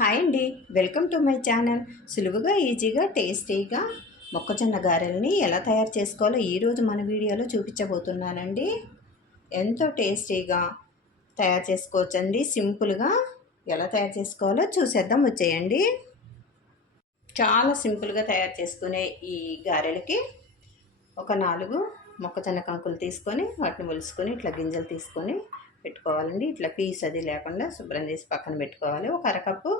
Hi అండి, welcome to my channel. సులువుగా ఈజీగా టేస్టీగా మొక్కజొన్న గారెల్ని ఎలా తయారు చేసుకోవాలో ఈరోజు మన వీడియోలో చూపించబోతున్నానండి. ఎంతో టేస్టీగా తయారు చేసుకోవచ్చండి. సింపుల్గా ఎలా తయారు చేసుకోవాలో చూసేద్దాం, వచ్చేయండి. చాలా సింపుల్గా తయారు చేసుకునే ఈ గారెలకి ఒక 4 మొక్కజొన్న కంకులు తీసుకొని వాటిని ఒలుసుకొని ఇట్లా గింజలు తీసుకొని పెట్టుకోవాలండి. ఇట్లా పీస్ అది లేకుండా శుభ్రం చేసి పక్కన పెట్టుకోవాలి. ఒక అరకప్పు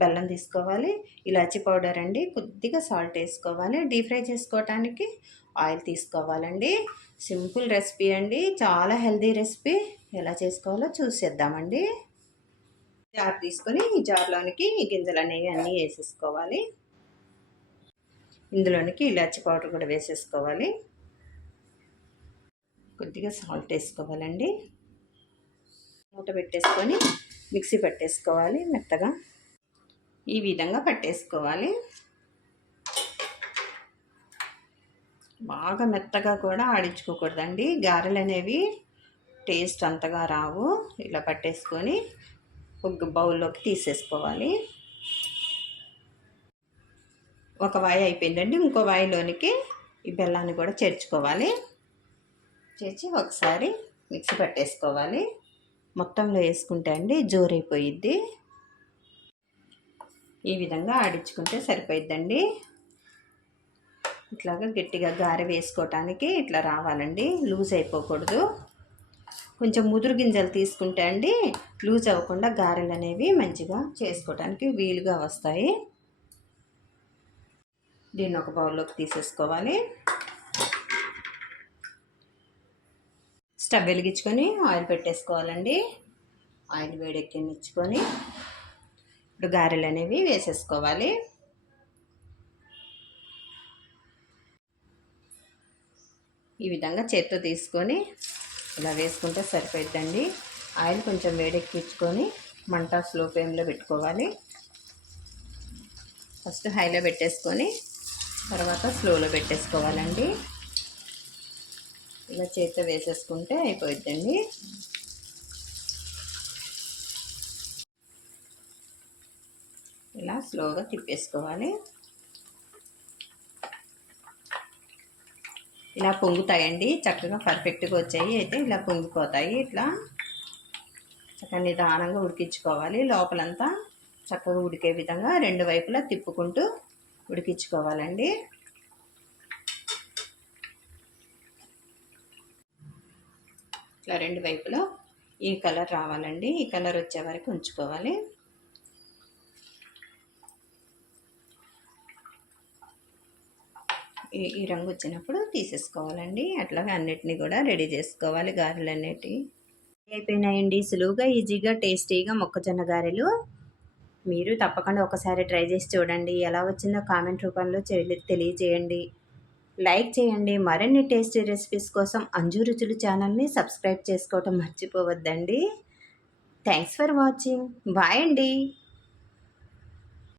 బెల్లం తీసుకోవాలి. ఇలాచీ పౌడర్ అండి, కొద్దిగా సాల్ట్ వేసుకోవాలి. డీప్ ఫ్రై చేసుకోవటానికి ఆయిల్ తీసుకోవాలండి. సింపుల్ రెసిపీ అండి, చాలా హెల్తీ రెసిపీ. ఎలా చేసుకోవాలో చూసేద్దామండి. జార్ తీసుకొని ఈ జార్లోనికి ఈ గింజలు అనేవి అన్నీ వేసేసుకోవాలి. ఇందులోనికి ఇలాచీ పౌడర్ కూడా వేసేసుకోవాలి. కొద్దిగా సాల్ట్ వేసుకోవాలండి. మూత పెట్టేసుకొని మిక్సీ పట్టేసుకోవాలి. మెత్తగా ఈ విధంగా పట్టేసుకోవాలి. బాగా మెత్తగా కూడా ఆడించుకోకూడదండి, గారెలు అనేవి టేస్ట్ అంతగా రావు. ఇలా పట్టేసుకొని ఒక బౌల్లోకి తీసేసుకోవాలి. ఒక వాయి అయిపోయిందండి. ఇంకో వాయిలోనికి ఈ బెల్లాన్ని కూడా చేర్చుకోవాలి. చేర్చి ఒకసారి మిక్సీ పట్టేసుకోవాలి. మొత్తంలో వేసుకుంటే అండి జోరైపోయిద్ది. ఈ విధంగా ఆడించుకుంటే సరిపోయిద్దండి. ఇట్లాగా గట్టిగా గారె వేసుకోవటానికి ఇట్లా రావాలండి, లూజ్ అయిపోకూడదు. కొంచెం ముదురు గింజలు తీసుకుంటే అండి లూజ్ అవ్వకుండా గారెలు అనేవి మంచిగా చేసుకోవటానికి వీలుగా వస్తాయి. దీన్ని ఒక బౌల్లోకి తీసేసుకోవాలి. స్టవ్ వెలిగించుకొని ఆయిల్ పెట్టేసుకోవాలండి. ఆయిల్ వేడెక్కించుకొని ఇప్పుడు గారెలు అనేవి వేసేసుకోవాలి. ఈ విధంగా చేత్తో తీసుకొని ఇలా వేసుకుంటే సరిపోద్దండి. ఆయిల్ కొంచెం వేడెక్కించుకొని మంట స్లో ఫ్లేమ్లో పెట్టుకోవాలి. ఫస్ట్ హైలో పెట్టేసుకొని తర్వాత స్లోలో పెట్టేసుకోవాలండి. ఇలా చేత్తో వేసేసుకుంటే అయిపోద్దండి. ఇలా స్లోగా తిప్పేసుకోవాలి. ఇలా పొంగుతాయండి, చక్కగా పర్ఫెక్ట్గా వచ్చాయి. అయితే ఇలా పొంగిపోతాయి. ఇట్లా చక్కగా నిదానంగా ఉడికించుకోవాలి. లోపలంతా చక్కగా ఉడికే విధంగా రెండు వైపులా తిప్పుకుంటూ ఉడికించుకోవాలండి. ఇట్లా రెండు వైపులో ఈ కలర్ రావాలండి. ఈ కలర్ వచ్చే వరకు ఉంచుకోవాలి. ఈ రంగు వచ్చినప్పుడు తీసేసుకోవాలండి. అట్లాగే అన్నిటినీ కూడా రెడీ చేసుకోవాలి. గారెలు అనేటివి అయిపోయినాయండి. సులువుగా ఈజీగా టేస్టీగా మొక్కజొన్న గారెలు మీరు తప్పకుండా ఒకసారి ట్రై చేసి చూడండి. ఎలా వచ్చిందో కామెంట్ రూపంలో తెలియజేయండి. లైక్ చేయండి. మరిన్ని టేస్టీ రెసిపీస్ కోసం అంజు రుచులు ఛానల్ని సబ్స్క్రైబ్ చేసుకోవటం మర్చిపోవద్దండి. Thanks for watching. బాయ్ అండి.